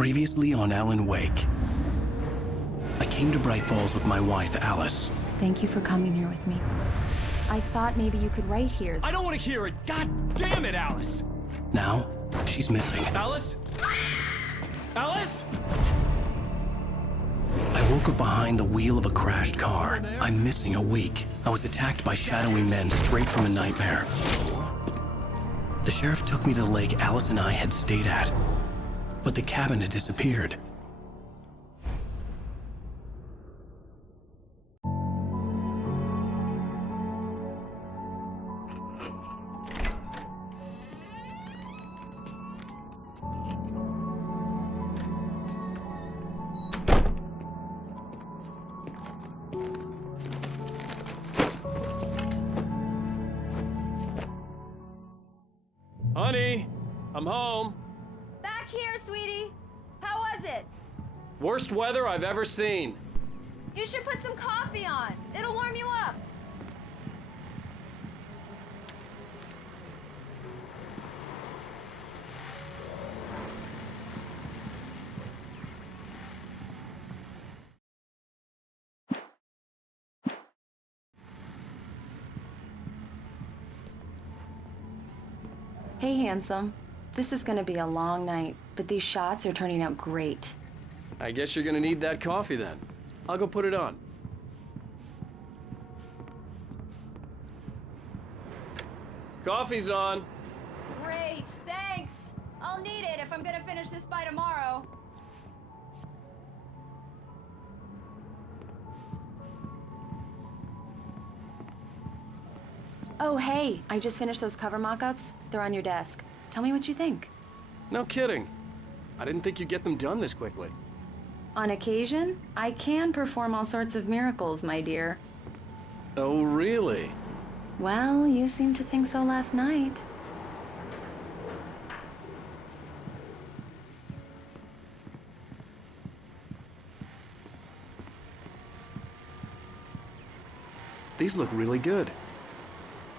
Previously on Alan Wake. I came to Bright Falls with my wife, Alice. Thank you for coming here with me. I thought maybe you could write here. I don't want to hear it! God damn it, Alice! Now, she's missing. Alice? Alice? I woke up behind the wheel of a crashed car. I'm missing a week. I was attacked by shadowy men straight from a nightmare. The sheriff took me to the lake Alice and I had stayed at. But the cabin had disappeared. Honey, I'm home. Back here, sweetie. How was it? Worst weather I've ever seen. You should put some coffee on. It'll warm you up. Hey, handsome. This is gonna be a long night, but these shots are turning out great. I guess you're gonna need that coffee then. I'll go put it on. Coffee's on. Great, thanks. I'll need it if I'm gonna finish this by tomorrow. Oh, hey, I just finished those cover mock-ups. They're on your desk. Tell me what you think. No kidding. I didn't think you'd get them done this quickly. On occasion, I can perform all sorts of miracles, my dear. Oh, really? Well, you seemed to think so last night. These look really good.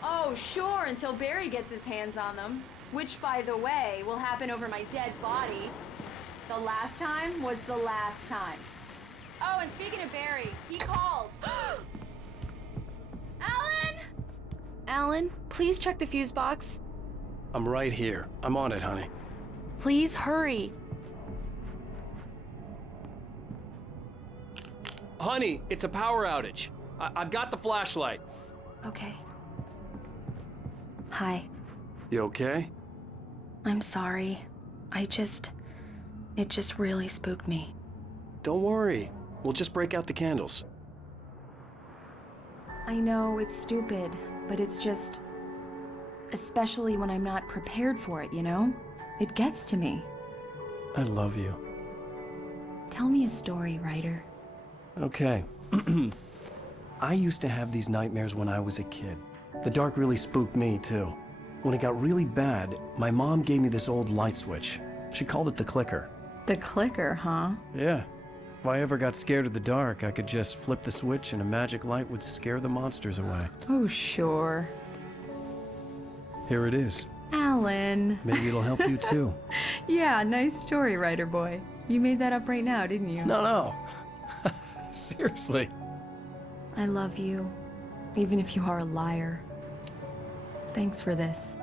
Oh, sure, until Barry gets his hands on them. Which, by the way, will happen over my dead body. The last time was the last time. Oh, and speaking of Barry, he called. Alan? Alan, please check the fuse box. I'm right here. I'm on it, honey. Please hurry. Honey, it's a power outage. I've got the flashlight. Okay. Hi. You okay? I'm sorry. It just really spooked me. Don't worry. We'll just break out the candles. I know it's stupid, but it's just... Especially when I'm not prepared for it, you know? It gets to me. I love you. Tell me a story, writer. Okay. I used to have these nightmares when I was a kid. The dark really spooked me, too. When it got really bad, my mom gave me this old light switch. She called it the clicker. The clicker, huh? Yeah. If I ever got scared of the dark, I could just flip the switch and a magic light would scare the monsters away. Oh, sure. Here it is. Alan. Maybe it'll help you, too. Yeah, nice story, writer boy. You made that up right now, didn't you? No. Seriously. I love you, even if you are a liar. Thanks for this.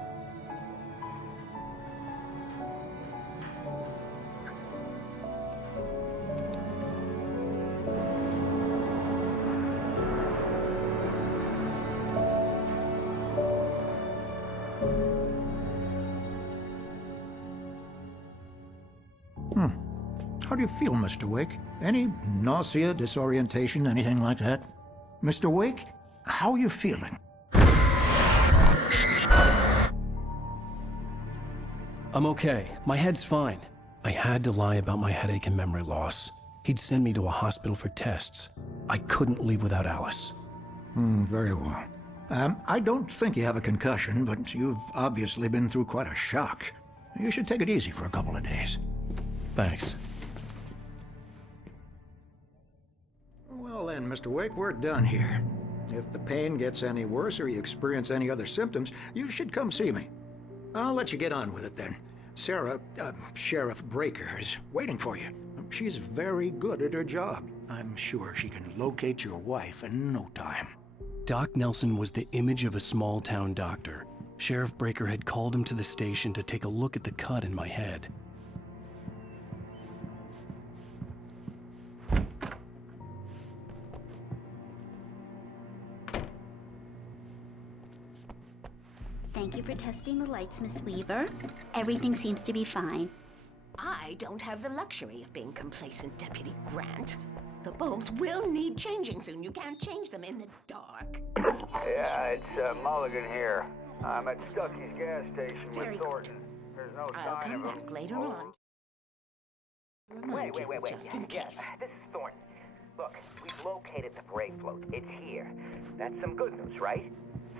How do you feel, Mr. Wake? Any nausea, disorientation, anything like that? Mr. Wake, how are you feeling? I'm okay. My head's fine. I had to lie about my headache and memory loss. He'd send me to a hospital for tests. I couldn't leave without Alice. Very well. I don't think you have a concussion, but you've obviously been through quite a shock. You should take it easy for a couple of days. Thanks. Well then, Mr. Wake, we're done here. If the pain gets any worse or you experience any other symptoms, you should come see me. I'll let you get on with it then. Sarah, Sheriff Breaker is waiting for you. She's very good at her job. I'm sure she can locate your wife in no time. Doc Nelson was the image of a small-town doctor. Sheriff Breaker had called him to the station to take a look at the cut in my head. Thank you for testing the lights, Miss Weaver. Everything seems to be fine. I don't have the luxury of being complacent, Deputy Grant. The bulbs will need changing soon. You can't change them in the dark. Yeah, it's Mulligan here. I'm at Stucky's gas station Very with good. Thornton. There's no I'll sign come of him. back later on. Remind you, just in Yeah, case. this is Thornton. Look, we've located the brake float. It's here. That's some good news, right?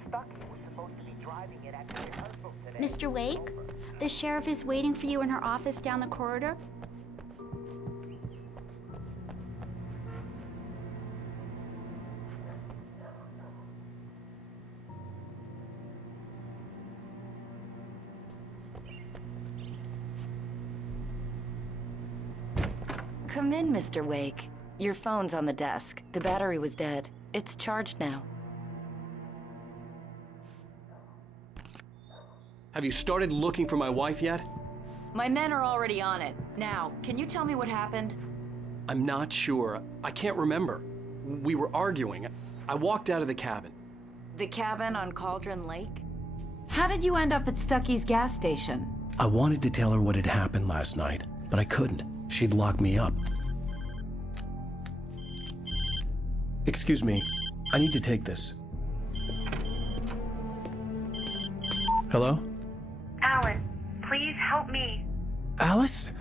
Stucky was supposed to be driving it at the rehearsal today. Mr. Wake, the sheriff is waiting for you in her office down the corridor. Come in, Mr. Wake. Your phone's on the desk. The battery was dead. It's charged now. Have you started looking for my wife yet? My men are already on it. Now, can you tell me what happened? I'm not sure. I can't remember. We were arguing. I walked out of the cabin. The cabin on Cauldron Lake? How did you end up at Stucky's gas station? I wanted to tell her what had happened last night, but I couldn't. She'd lock me up. Excuse me, I need to take this. Hello? Alan, please help me. Alice?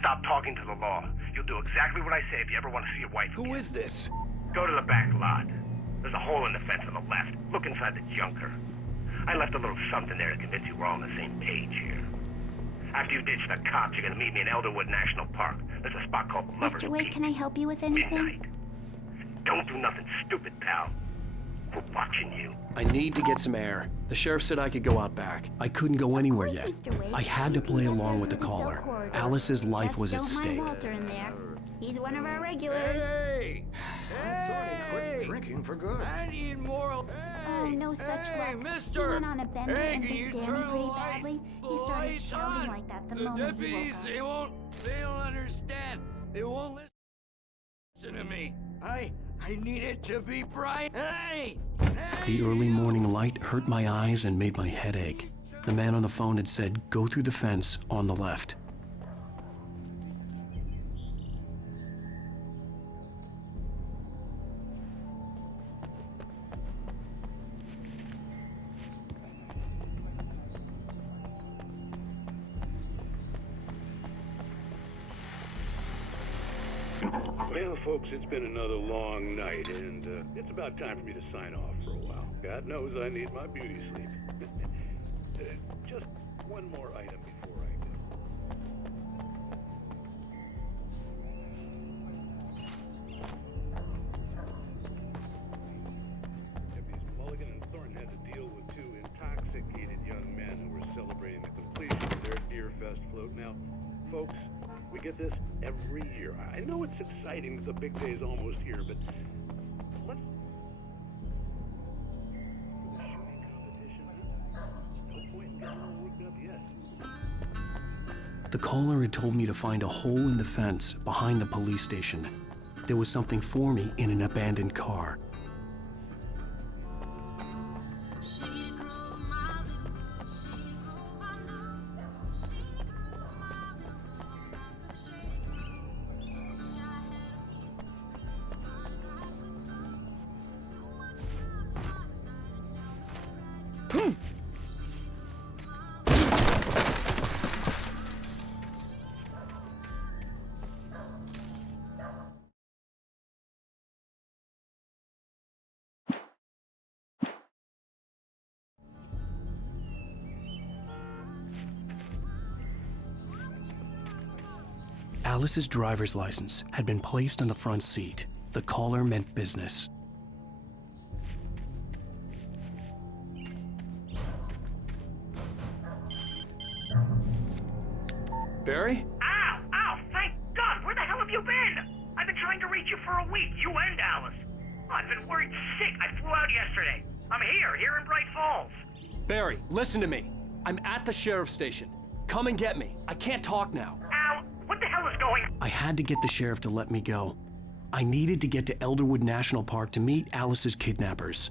Stop talking to the law. You'll do exactly what I say if you ever want to see your wife again. Who is this? Go to the back lot. There's a hole in the fence on the left. Look inside the junker. I left a little something there to convince you we're all on the same page here. After you ditch the cops, you're gonna meet me in Elderwood National Park. There's a spot called Lover's Mr. Wake, Peak. can I help you with anything? Midnight. Don't do nothing stupid, pal. We're watching you. I need to get some air. The sheriff said I could go out back. I couldn't go anywhere Of yet. course, Mr. Wake. I had to play along with the Cell caller. corridor. Alice's life was at Just stake. don't mind Walter in there. He's one of our regulars. Hey! I thought he quit drinking for good. I need more. Oh, no such Hey, luck. mister! He went on a bender Hey, and can hit you Danny turn the pretty light- badly. He started lights shouting on? like that the The moment he deputies, woke up. they don't understand. They won't listen to me. I need it to be bright. Hey! The early morning light hurt my eyes and made my head ache. The man on the phone had said, go through the fence on the left. Well, folks, it's been another long night, and it's about time for me to sign off for a while. God knows I need my beauty sleep. Just one more item before I go. Deputies Mulligan and Thornton had to deal with two intoxicated young men who were celebrating the completion of their Deer Fest float. Now, folks, we get this every year. I know it's exciting that the big day is almost here, but let's... For the shooting competition, huh? No point in getting all worked up yet. The caller had told me to find a hole in the fence behind the police station. There was something for me in an abandoned car. Alice's driver's license had been placed on the front seat. The caller meant business. Barry? Ow! Ow! Thank God! Where the hell have you been? I've been trying to reach you for a week, you and Alice. I've been worried sick. I flew out yesterday. I'm here in Bright Falls. Barry, listen to me. I'm at the sheriff's station. Come and get me. I can't talk now. Al, what the hell is going on? I had to get the sheriff to let me go. I needed to get to Elderwood National Park to meet Alice's kidnappers.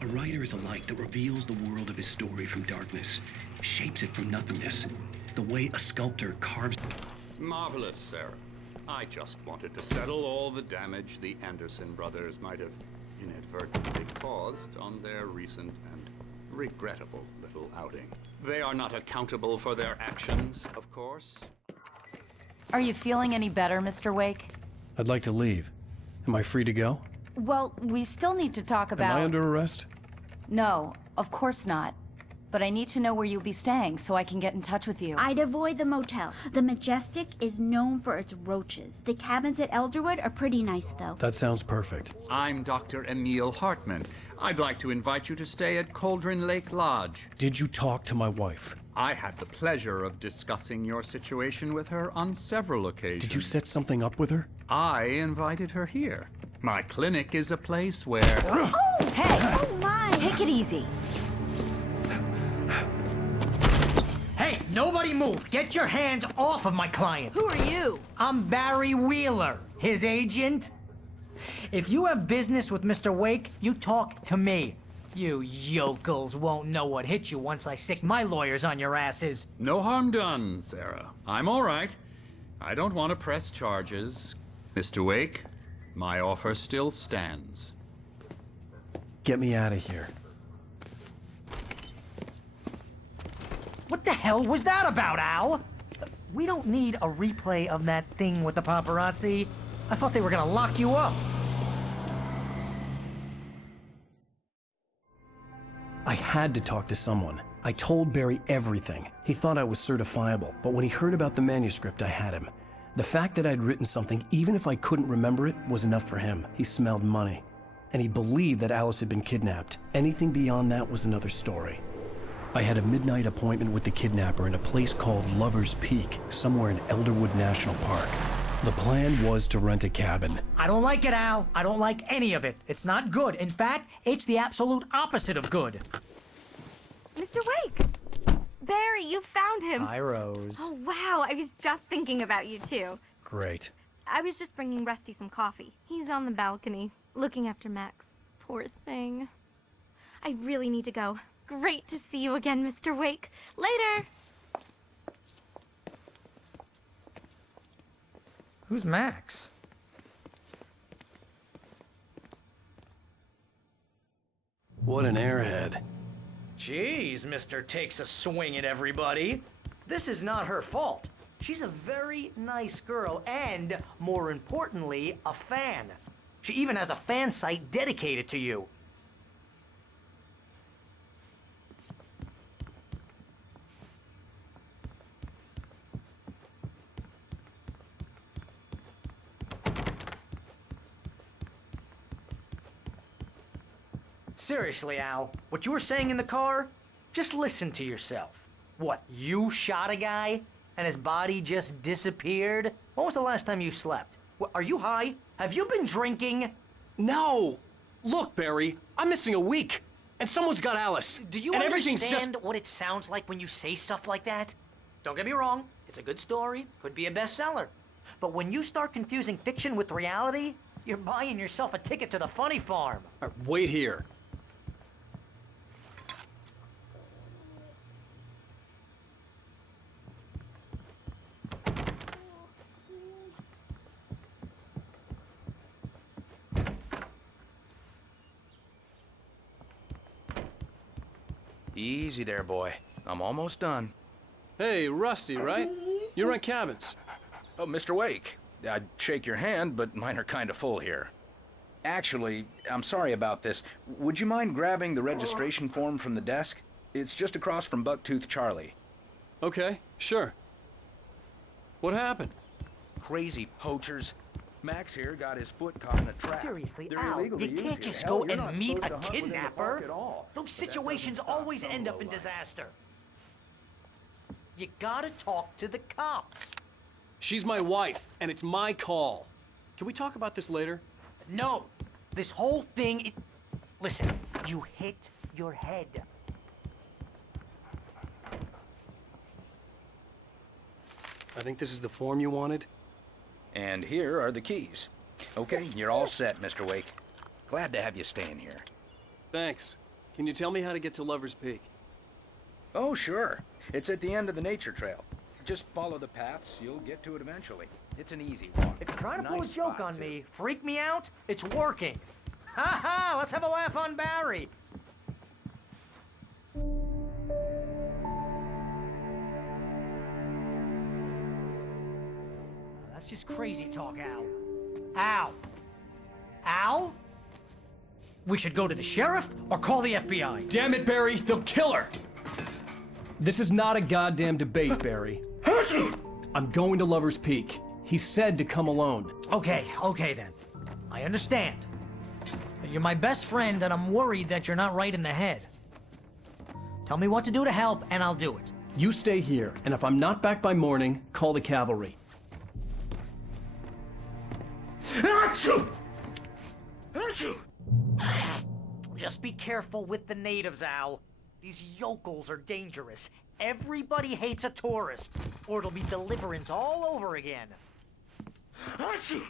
A writer is a light that reveals the world of his story from darkness, shapes it from nothingness, the way a sculptor carves... Marvelous, Sarah. I just wanted to settle all the damage the Anderson brothers might have inadvertently caused on their recent and regrettable little outing. They are not accountable for their actions, of course. Are you feeling any better, Mr. Wake? I'd like to leave. Am I free to go? Well, we still need to talk about... Am I under arrest? No, of course not. But I need to know where you'll be staying so I can get in touch with you. I'd avoid the motel. The Majestic is known for its roaches. The cabins at Elderwood are pretty nice, though. That sounds perfect. I'm Dr. Emil Hartman. I'd like to invite you to stay at Cauldron Lake Lodge. Did you talk to my wife? I had the pleasure of discussing your situation with her on several occasions. Did you set something up with her? I invited her here. My clinic is a place where... Oh! Hey! Oh, my! Take it easy. Hey, nobody move! Get your hands off of my client! Who are you? I'm Barry Wheeler, his agent. If you have business with Mr. Wake, you talk to me. You yokels won't know what hit you once I sick my lawyers on your asses. No harm done, Sarah. I'm all right. I don't want to press charges. Mr. Wake, my offer still stands. Get me out of here. What the hell was that about, Al? We don't need a replay of that thing with the paparazzi. I thought they were gonna lock you up. I had to talk to someone. I told Barry everything. He thought I was certifiable, but when he heard about the manuscript, I had him. The fact that I'd written something, even if I couldn't remember it, was enough for him. He smelled money. And he believed that Alice had been kidnapped. Anything beyond that was another story. I had a midnight appointment with the kidnapper in a place called Lover's Peak, somewhere in Elderwood National Park. The plan was to rent a cabin. I don't like it, Al. I don't like any of it. It's not good. In fact, it's the absolute opposite of good. Mr. Wake! Barry, you found him! Hi, Rose. Oh, wow. I was just thinking about you, too. Great. I was just bringing Rusty some coffee. He's on the balcony, looking after Max. Poor thing. I really need to go. Great to see you again, Mr. Wake. Later! Who's Max? What an airhead. Jeez, Mr. Takes a swing at everybody. This is not her fault. She's a very nice girl and, more importantly, a fan. She even has a fan site dedicated to you. Seriously, Al, what you were saying in the car? Just listen to yourself. What, you shot a guy and his body just disappeared? When was the last time you slept? What, are you high? Have you been drinking? No! Look, Barry, I'm missing a week, and someone's got Alice. Do you and understand what it sounds like when you say stuff like that? Don't get me wrong, it's a good story, could be a bestseller. But when you start confusing fiction with reality, you're buying yourself a ticket to the funny farm. All right, wait here. Easy there, boy. I'm almost done. Hey, Rusty, right? You rent cabins. Oh, Mr. Wake. I'd shake your hand, but mine are kind of full here. Actually, I'm sorry about this. Would you mind grabbing the registration form from the desk? It's just across from Bucktooth Charlie. Okay, sure. What happened? Crazy poachers. Max here got his foot caught in a trap. Seriously, They're Al, illegal to you use can't here. just Hell, go you're and not meet supposed a to hunt within the park kidnapper. at all. Those But that situations doesn't stop always some end up in lowlife. disaster. You gotta talk to the cops. She's my wife, and it's my call. Can we talk about this later? No, this whole thing is... Listen, you hit your head. I think this is the form you wanted. And here are the keys. Okay, you're all set, Mr. Wake. Glad to have you staying here. Thanks. Can you tell me how to get to Lover's Peak? Oh, sure. It's at the end of the nature trail. Just follow the paths, you'll get to it eventually. It's an easy walk. If you're trying to pull Nice a joke spot, on too. me, freak me out, it's working. Ha ha, let's have a laugh on Barry. That's just crazy talk, Al. Al? Al? We should go to the sheriff or call the FBI. Damn it, Barry, they'll kill her! This is not a goddamn debate, Barry. I'm going to Lover's Peak. He said to come alone. Okay then. I understand. But you're my best friend and I'm worried that you're not right in the head. Tell me what to do to help and I'll do it. You stay here, and if I'm not back by morning, call the cavalry. Achoo! Achoo! Just be careful with the natives, Al. These yokels are dangerous. Everybody hates a tourist, or it'll be deliverance all over again. Achoo!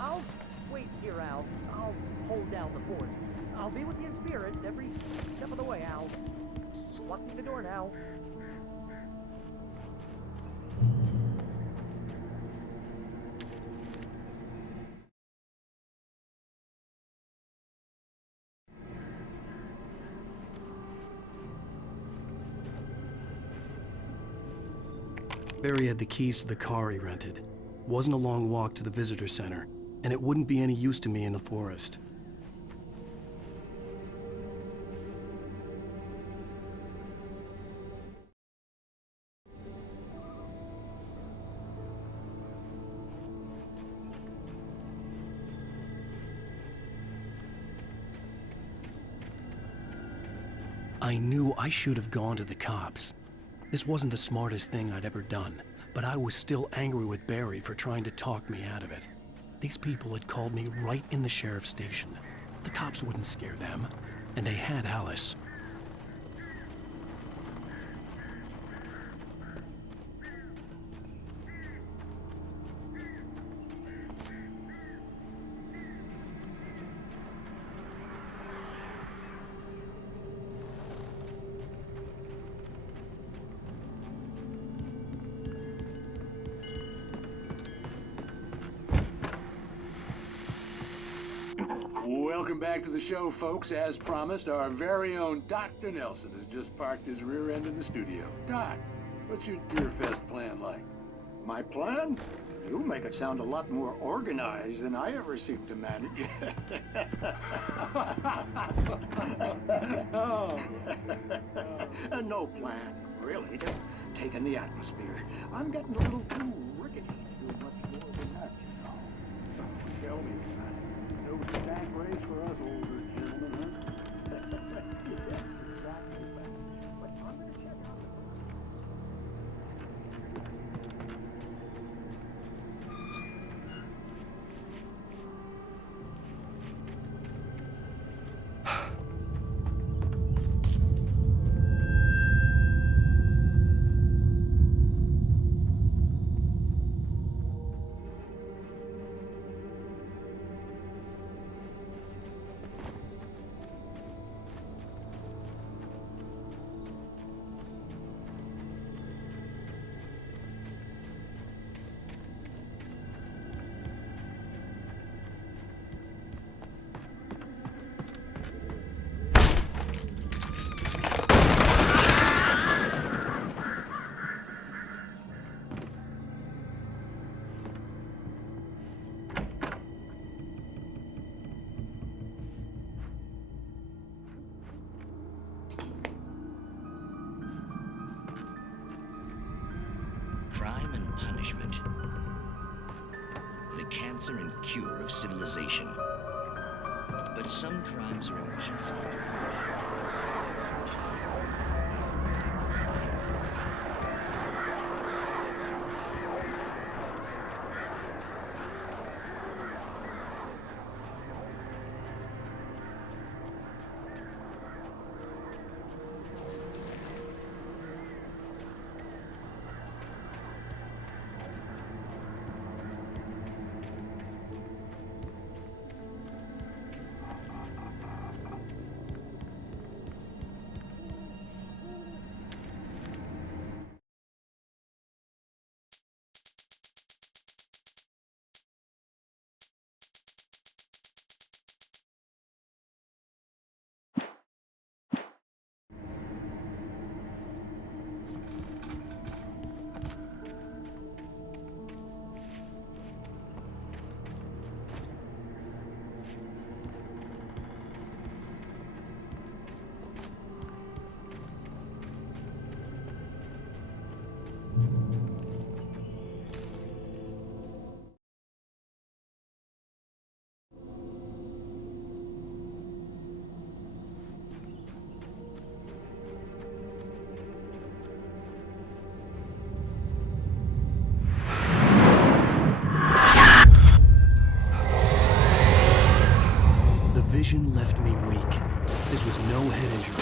I'll wait here, Al. I'll hold down the fort. I'll be with you in spirit every step of the way, Al. Lock me the door now. Barry had the keys to the car he rented. Wasn't a long walk to the visitor center, and it wouldn't be any use to me in the forest. I knew I should have gone to the cops. This wasn't the smartest thing I'd ever done, but I was still angry with Barry for trying to talk me out of it. These people had called me right in the sheriff's station. The cops wouldn't scare them, and they had Alice. Welcome back to the show, folks. As promised, our very own Dr. Nelson has just parked his rear end in the studio. Doc, what's your Deerfest plan like? My plan? You make it sound a lot more organized than I ever seem to manage. No plan, really. Just taking the atmosphere. I'm getting a little too rickety to do much more than that, you know. Tell me, son. No sack race for us older gentlemen, huh? Crime and punishment. The cancer and cure of civilization. But some crimes are impossible to Vision left me weak. This was no head injury.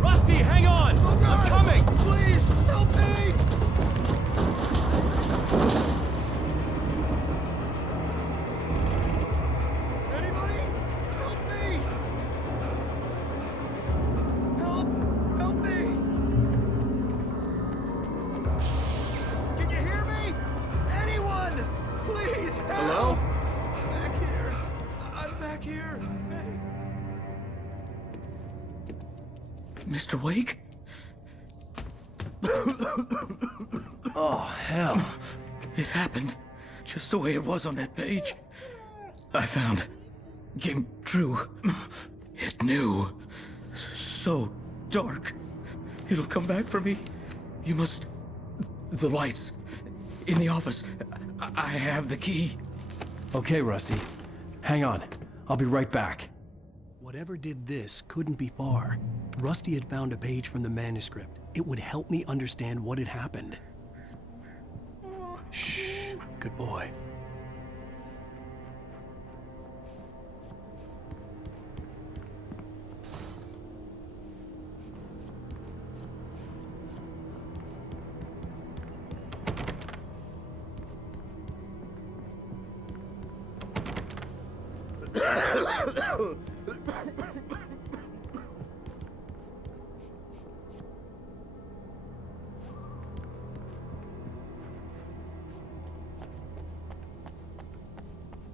Rusty, hang on! Oh, I'm coming! Please, help me! Anybody? Help me! Help me! Can you hear me? Anyone! Please, help! Hello? Back here. I'm back here. Hey. Mr. Wake? Oh, hell. It happened just the way it was on that page. I found. Came true. It knew. So dark. It'll come back for me. You must... The lights. In the office. I have the key. Okay, Rusty. Hang on. I'll be right back. Whatever did this couldn't be far. Rusty had found a page from the manuscript. It would help me understand what had happened. Shh. Good boy.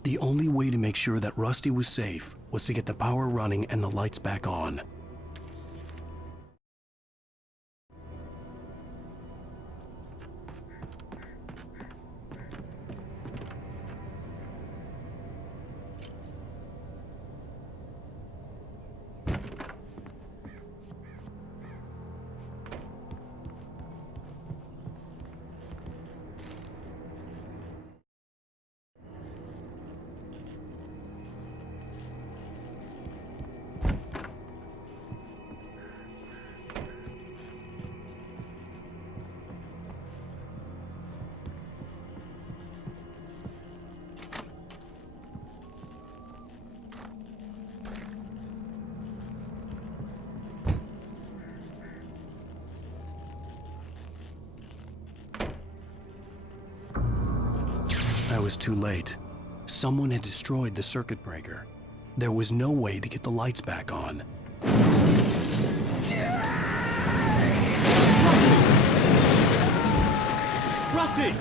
The only way to make sure that Rusty was safe was to get the power running and the lights back on. I was too late. Someone had destroyed the circuit breaker. There was no way to get the lights back on. Rusty!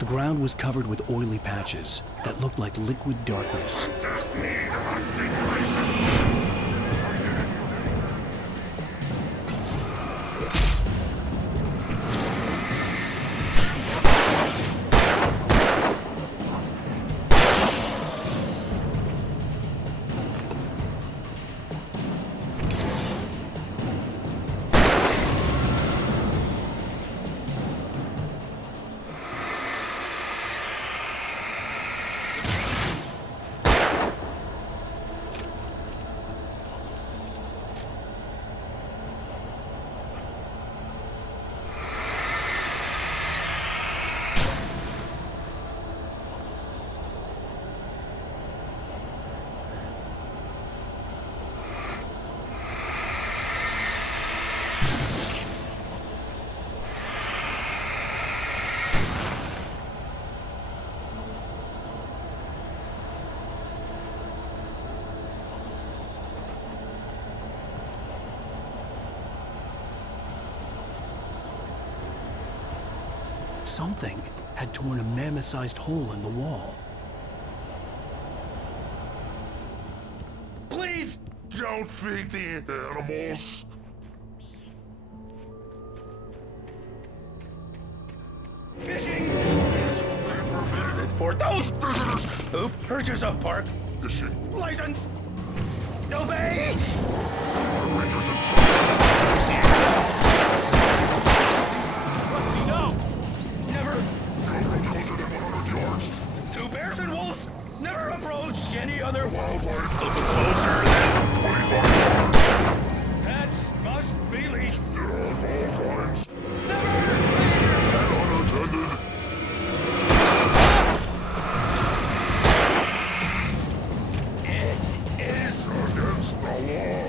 The ground was covered with oily patches that looked like liquid darkness. Just need hunting licenses. Something had torn a mammoth-sized hole in the wall. Please! Don't feed the animals! Fishing is prohibited for those visitors who purchase a park fishing license. Obey! Rangers and Rusty, no! Never! Closer than 100 yards. Do bears and wolves never approach any other wildlife closer than 25 yards? Pets must be leashed. At all times. Never! Unattended. It is against the law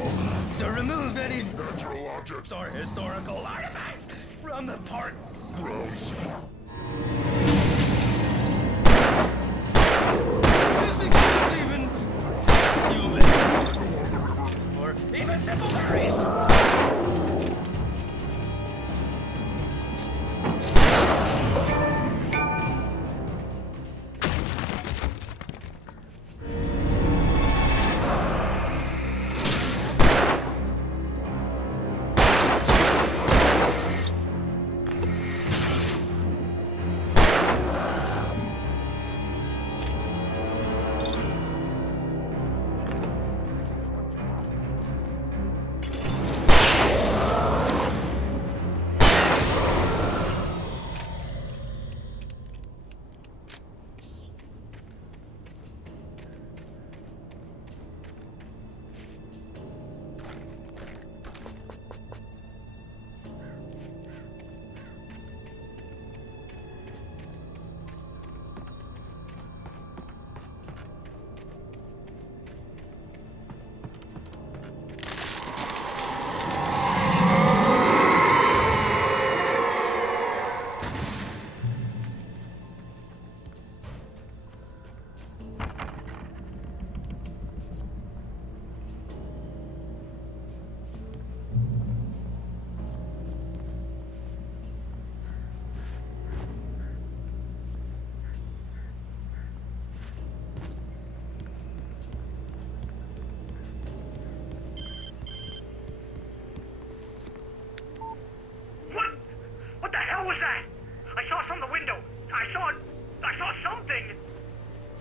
to remove any natural objects or historical artifacts from the park grounds. This includes even human or even simple furries.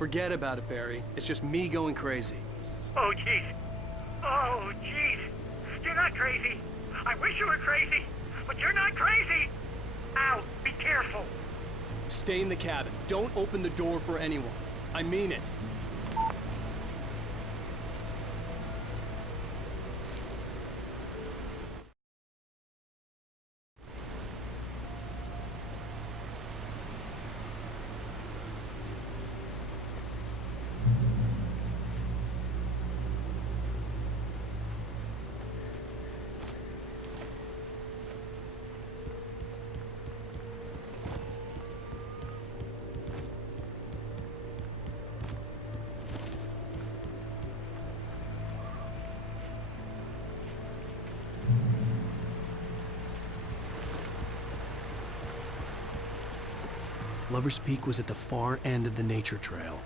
Forget about it, Barry. It's just me going crazy. Oh, jeez. Oh, jeez. You're not crazy. I wish you were crazy, but you're not crazy. Ow, be careful. Stay in the cabin. Don't open the door for anyone. I mean it. Lover's Peak was at the far end of the nature trail.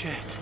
Shit.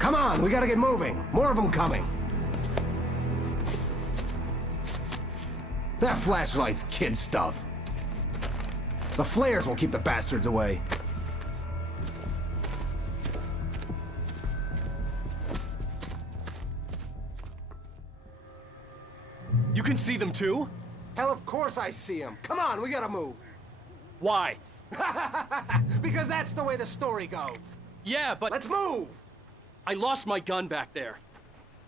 Come on, we gotta get moving. More of them coming. That flashlight's kid stuff. The flares will keep the bastards away. You can see them too? Hell, of course I see them. Come on, we gotta move. Why? Because that's the way the story goes. Yeah, but... Let's move! I lost my gun back there.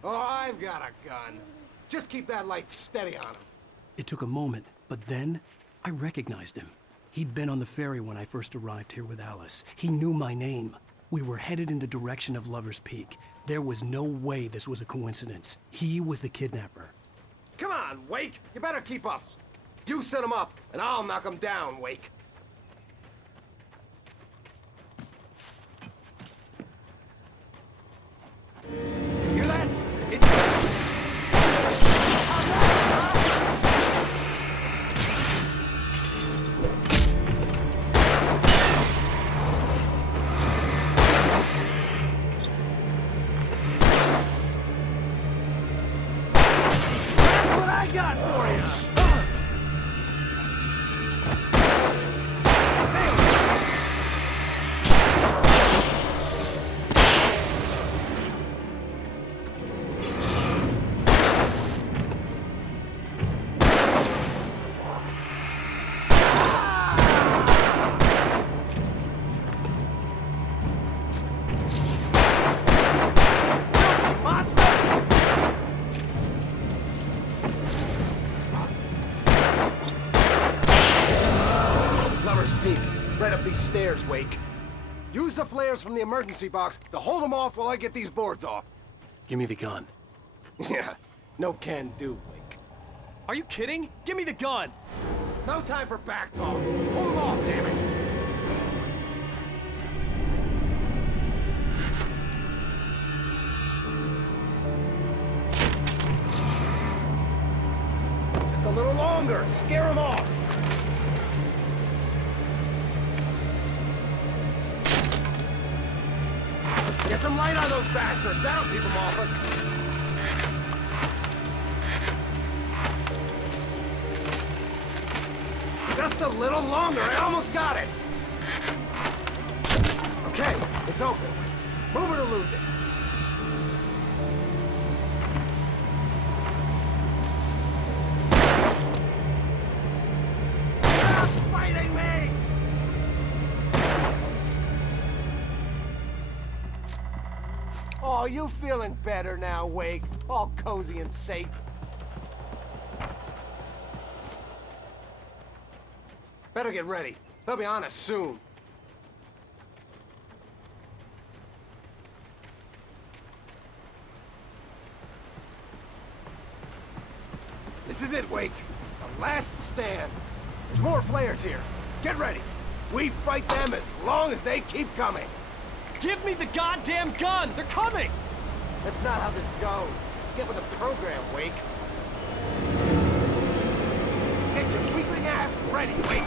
Oh, I've got a gun. Just keep that light steady on him. It took a moment, but then I recognized him. He'd been on the ferry when I first arrived here with Alice. He knew my name. We were headed in the direction of Lover's Peak. There was no way this was a coincidence. He was the kidnapper. Come on, Wake! You better keep up. You set him up, and I'll knock him down, Wake. Hear that? That's what I got for you! Right up these stairs, Wake. Use the flares from the emergency box to hold them off while I get these boards off. Give me the gun. Yeah, no can do, Wake. Are you kidding? Give me the gun! No time for back talk. Hold them off, damn it! Just a little longer. Scare them off. Get some light on those bastards! That'll keep them off us! Just a little longer! I almost got it! Okay, it's open. Move it or lose it. Stop fighting me! Oh, you feeling better now, Wake? All cozy and safe. Better get ready. They'll be on us soon. This is it, Wake. The last stand. There's more flares here. Get ready. We fight them as long as they keep coming. Give me the goddamn gun! They're coming! That's not how this goes. Get with the program, Wake. Get your weakling ass ready, Wake!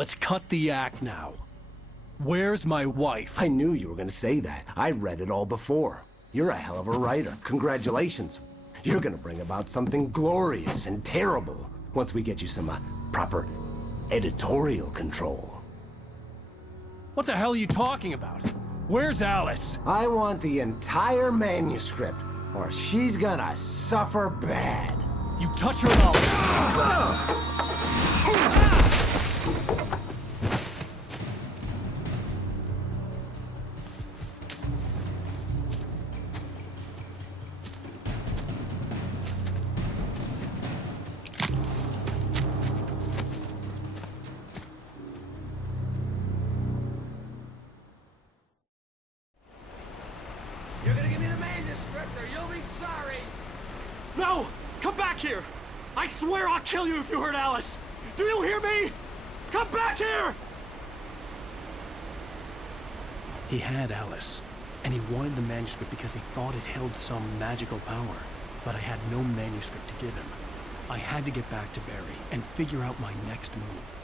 Let's cut the act now. Where's my wife? I knew you were gonna say that. I read it all before. You're a hell of a writer. Congratulations. You're gonna bring about something glorious and terrible once we get you some proper editorial control. What the hell are you talking about? Where's Alice? I want the entire manuscript, or she's gonna suffer bad. You touch her and I'll... You're gonna give me the manuscript or you'll be sorry! No! Come back here! I swear I'll kill you if you hurt Alice! Do you hear me? Come back here! He had Alice, and he wanted the manuscript because he thought it held some magical power. But I had no manuscript to give him. I had to get back to Barry and figure out my next move.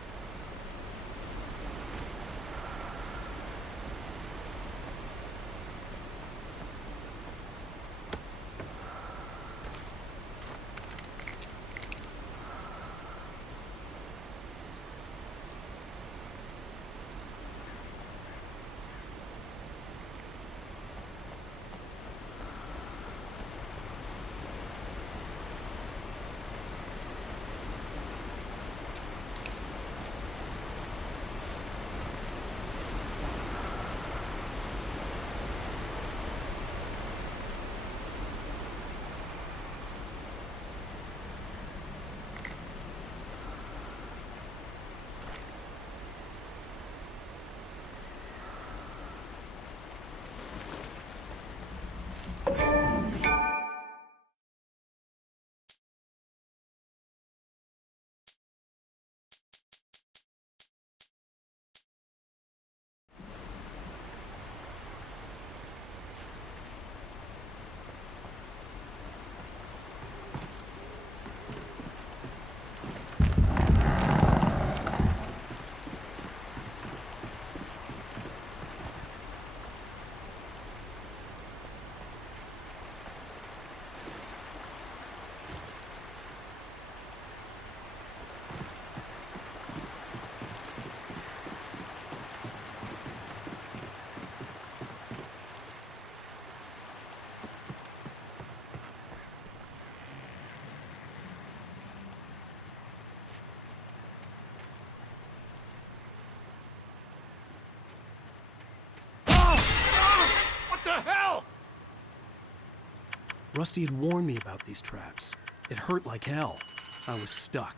Rusty had warned me about these traps. It hurt like hell. I was stuck.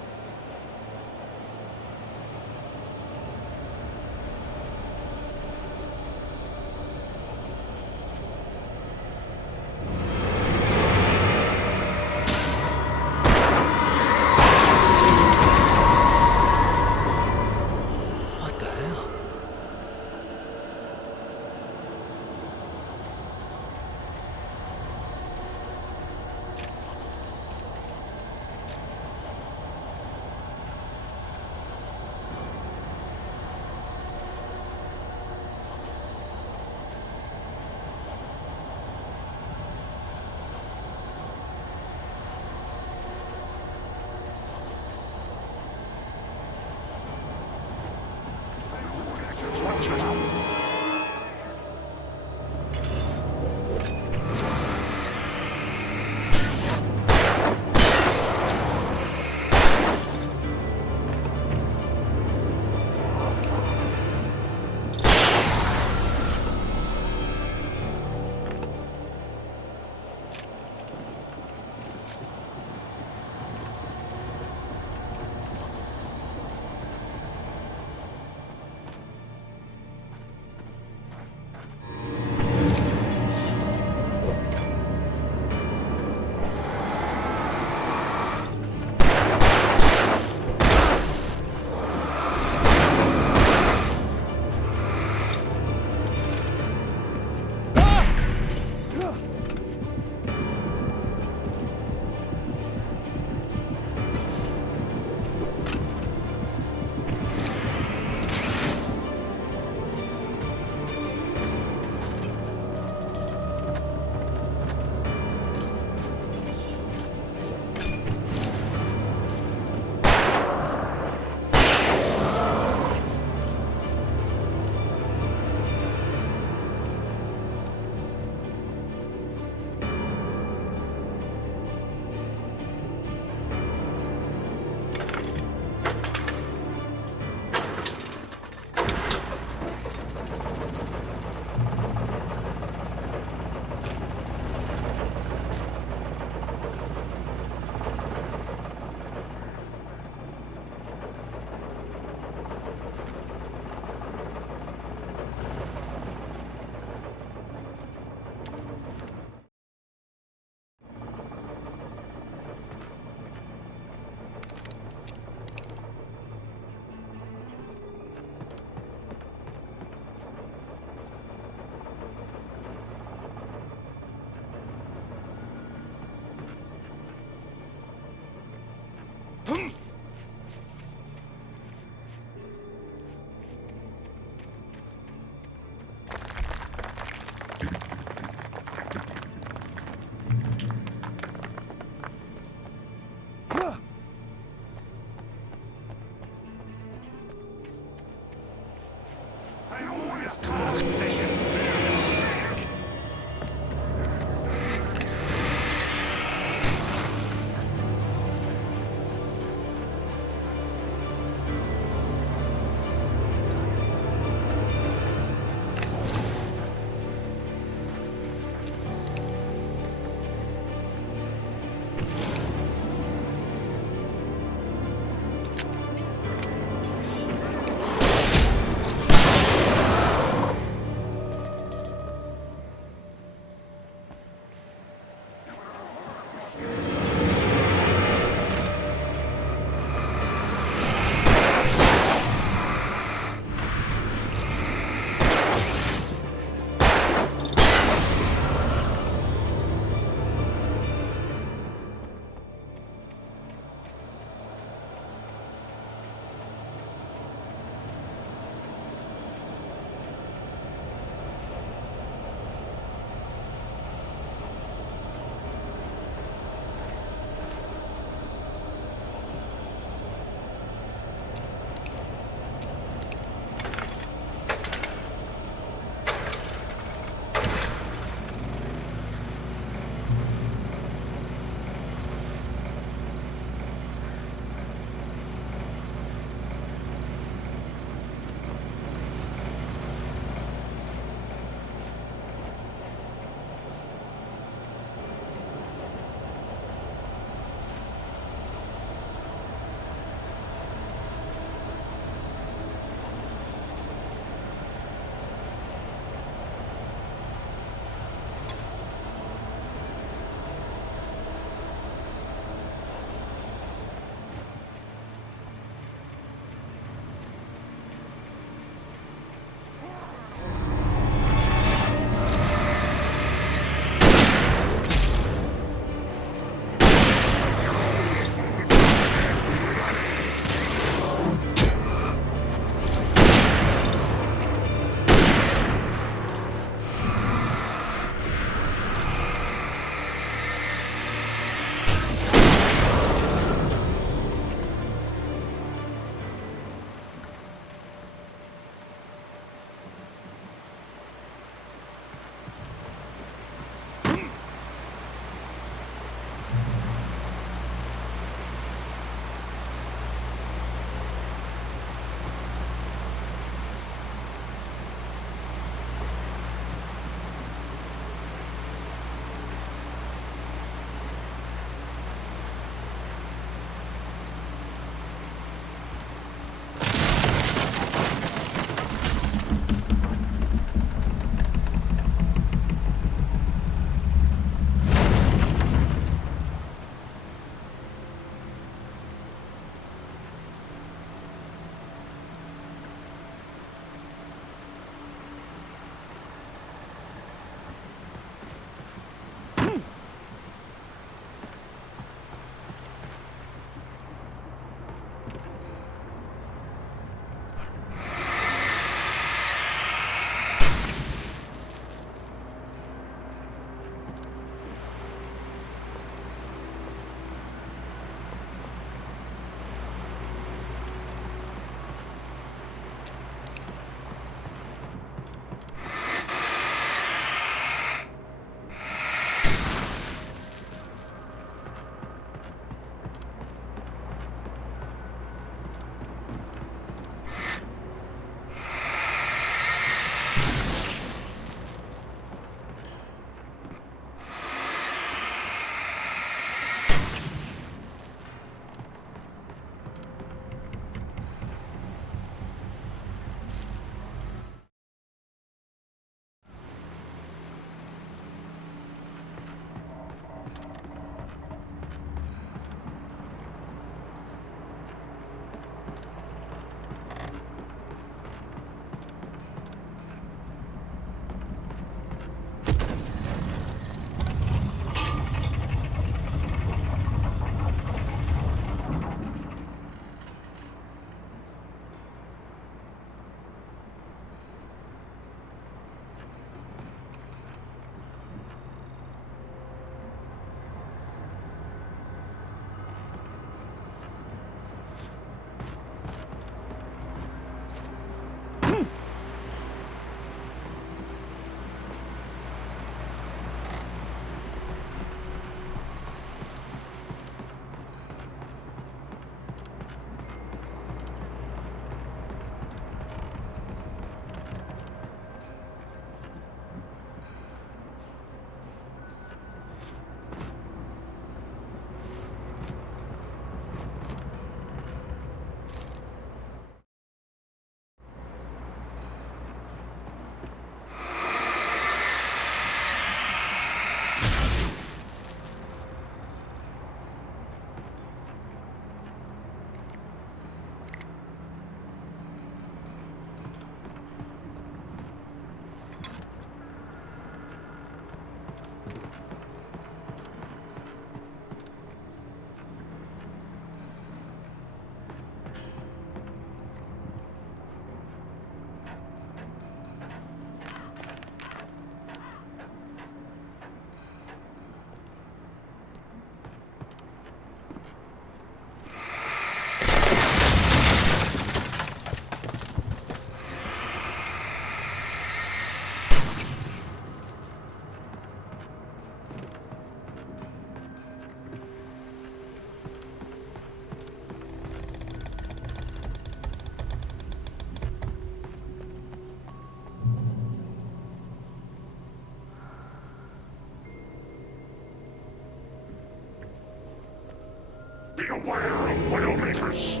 aware of Widowmakers.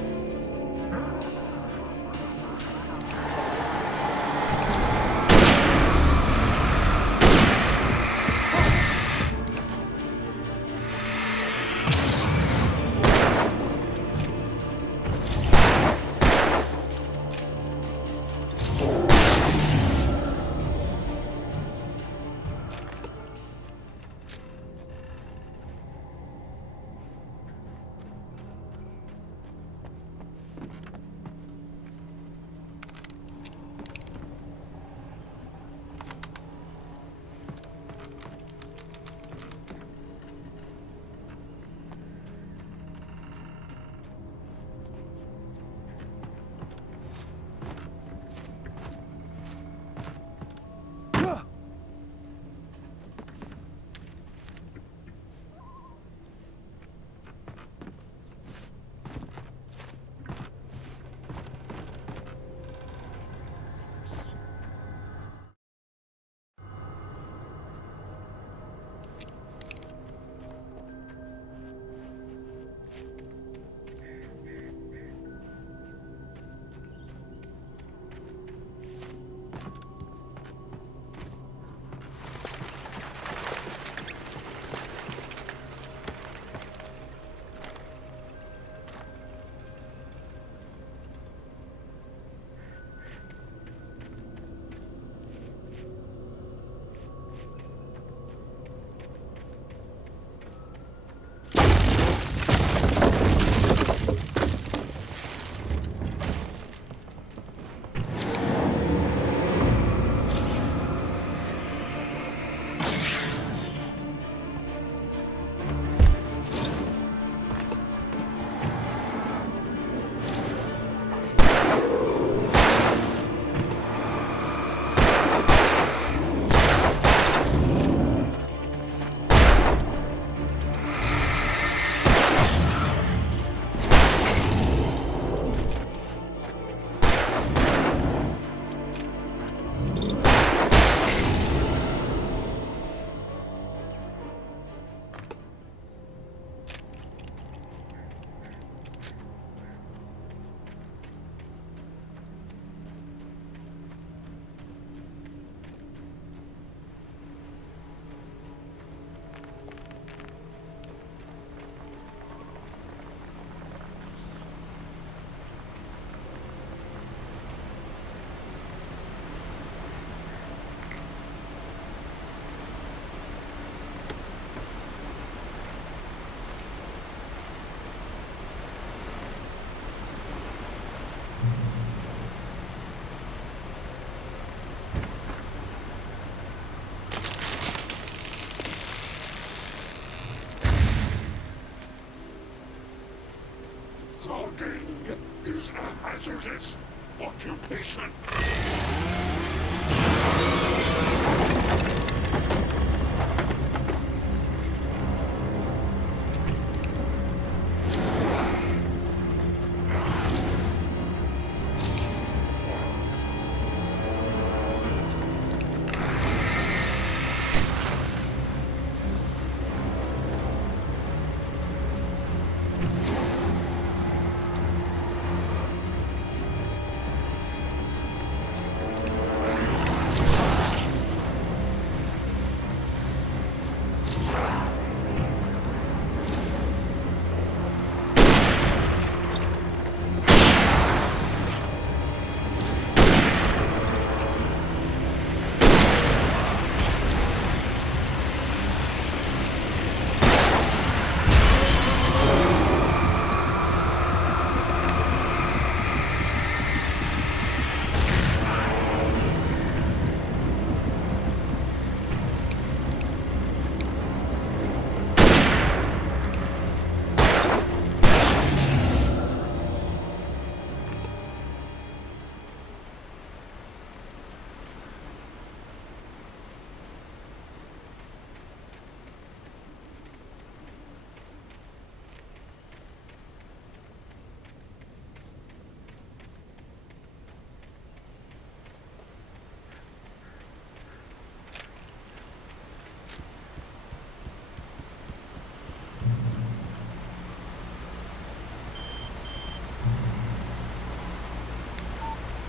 Is a hazardous occupation.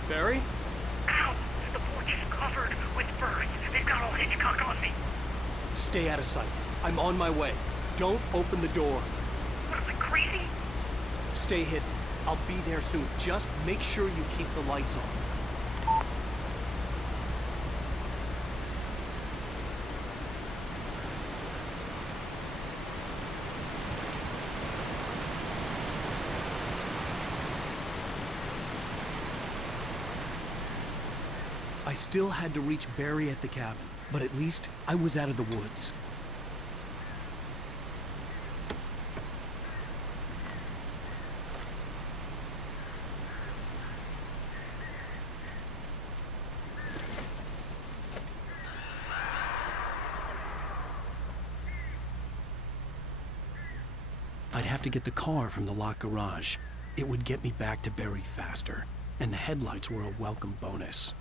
Barry? Ow! The porch is covered with birds. They've got all Hitchcock on me. Stay out of sight. I'm on my way. Don't open the door. What am I, crazy? Stay hidden. I'll be there soon. Just make sure you keep the lights on. I still had to reach Barry at the cabin, but at least I was out of the woods. I'd have to get the car from the locked garage. It would get me back to Barry faster, and the headlights were a welcome bonus.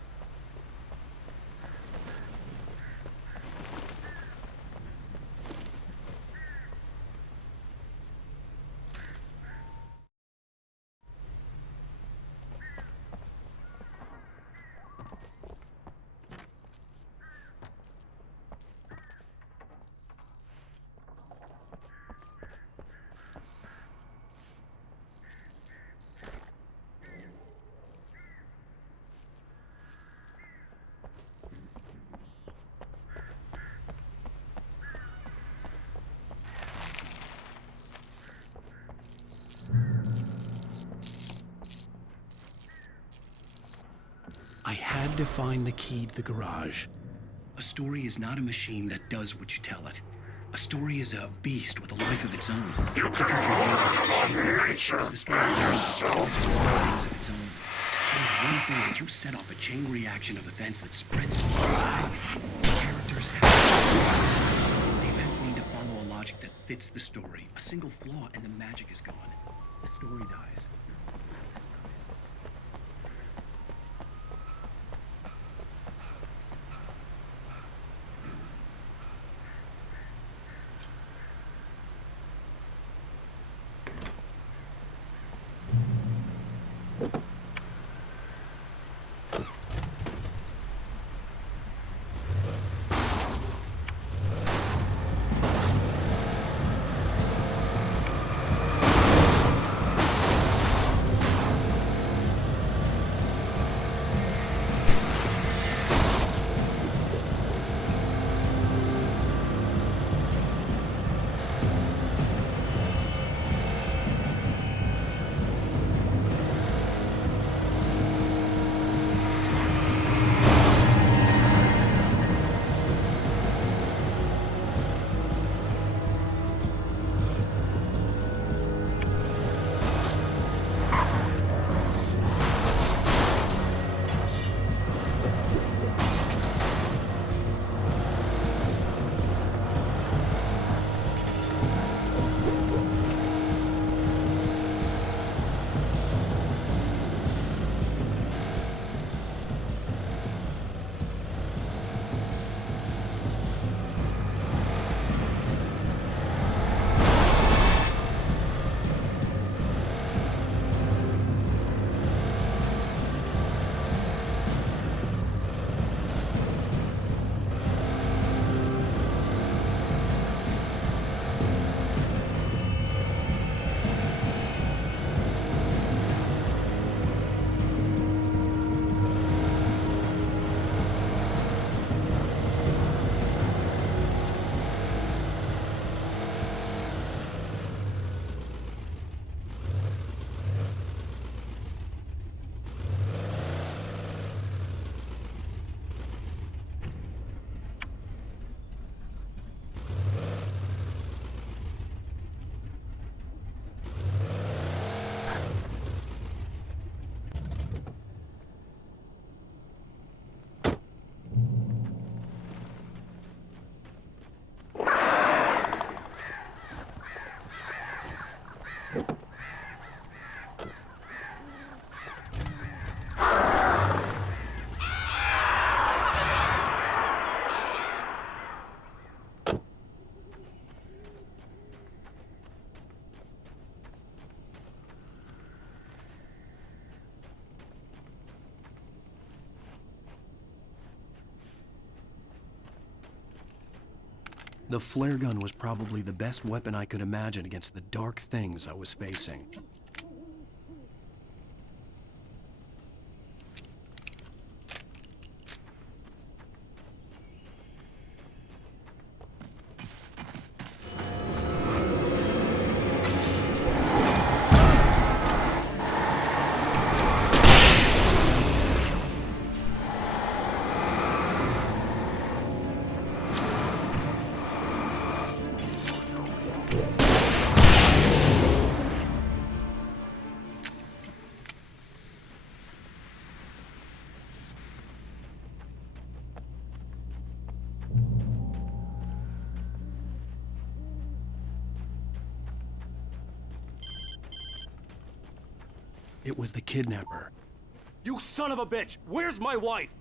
I had to find the key to the garage. A story is not a machine that does what you tell it. A story is a beast with a life of its own. You can create it, shape it, as the story goes, things of its own. Change one thing and you set off a chain reaction of events that spreads. Characters have the events need to follow a logic that fits the story. A single flaw and the magic is gone. The story dies. The flare gun was probably the best weapon I could imagine against the dark things I was facing. It was the kidnapper. You son of a bitch! Where's my wife?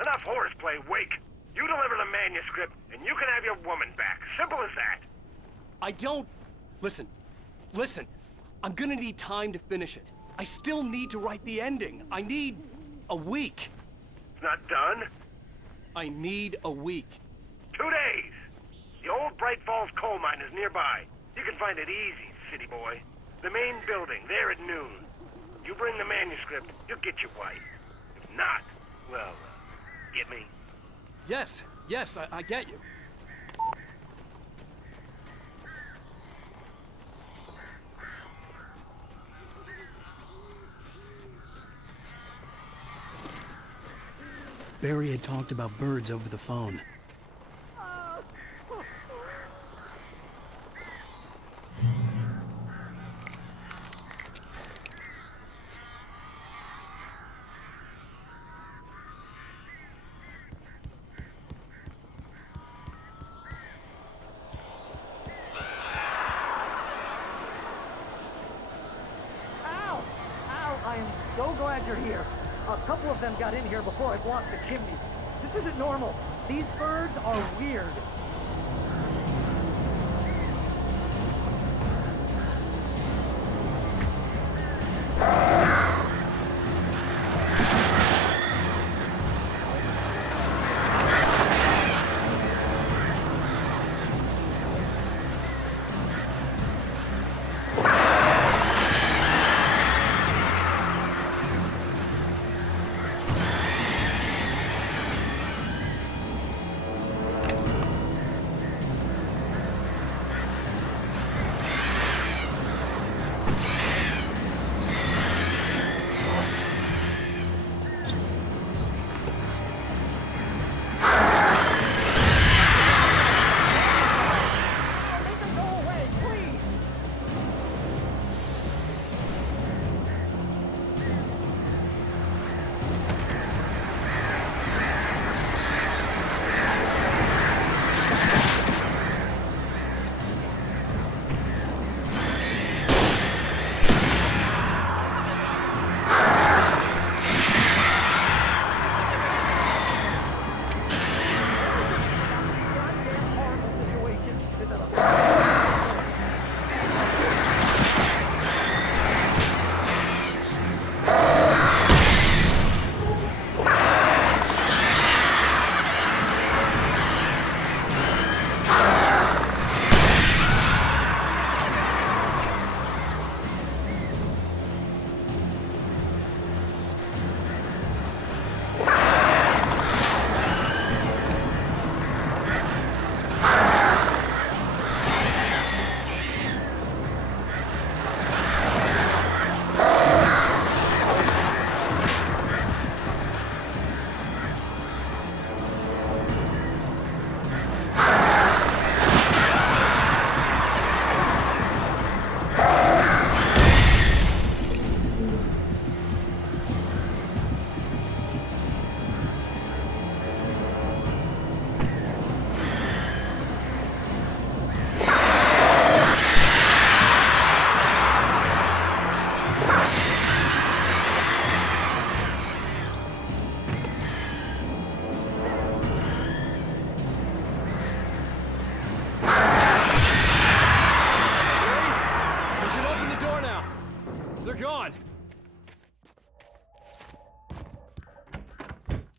Enough horseplay, Wake. You deliver the manuscript, and you can have your woman back. Simple as that. I don't... Listen. I'm gonna need time to finish it. I still need to write the ending. I need a week. It's not done? I need a week. 2 days. The old Bright Falls coal mine is nearby. You can find it easy, city boy. The main building, there at noon. You bring the manuscript, you'll get your wife. If not, well, get me? Yes, I get you. Barry had talked about birds over the phone. I am so glad you're here. A couple of them got in here before I blocked the chimney. This isn't normal. These birds are weird.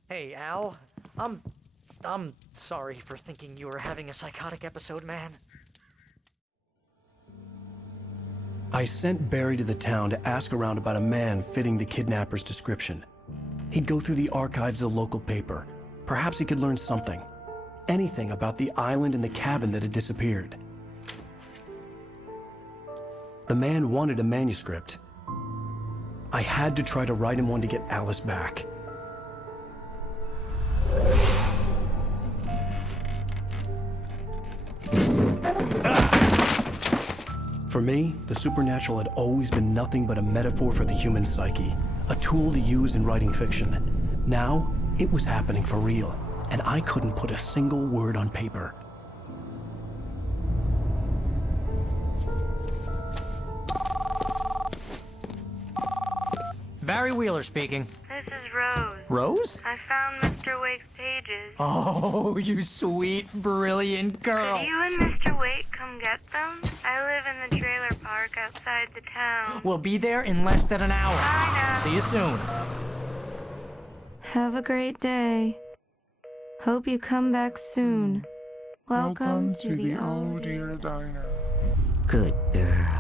Hey, Al. I'm sorry for thinking you were having a psychotic episode, man. I sent Barry to the town to ask around about a man fitting the kidnapper's description. He'd go through the archives of the local paper. Perhaps he could learn something. Anything about the island and the cabin that had disappeared. The man wanted a manuscript. I had to try to write him one to get Alice back. For me, the supernatural had always been nothing but a metaphor for the human psyche, a tool to use in writing fiction. Now, it was happening for real, and I couldn't put a single word on paper. Barry Wheeler speaking. This is Rose. Rose? I found Mr. Wake's pages. Oh, you sweet, brilliant girl. Could you and Mr. Wake come get them? I live in the trailer park outside the town. We'll be there in less than an hour. Bye now. See you soon. Have a great day. Hope you come back soon. Welcome to the Oh Dear Diner. Good girl.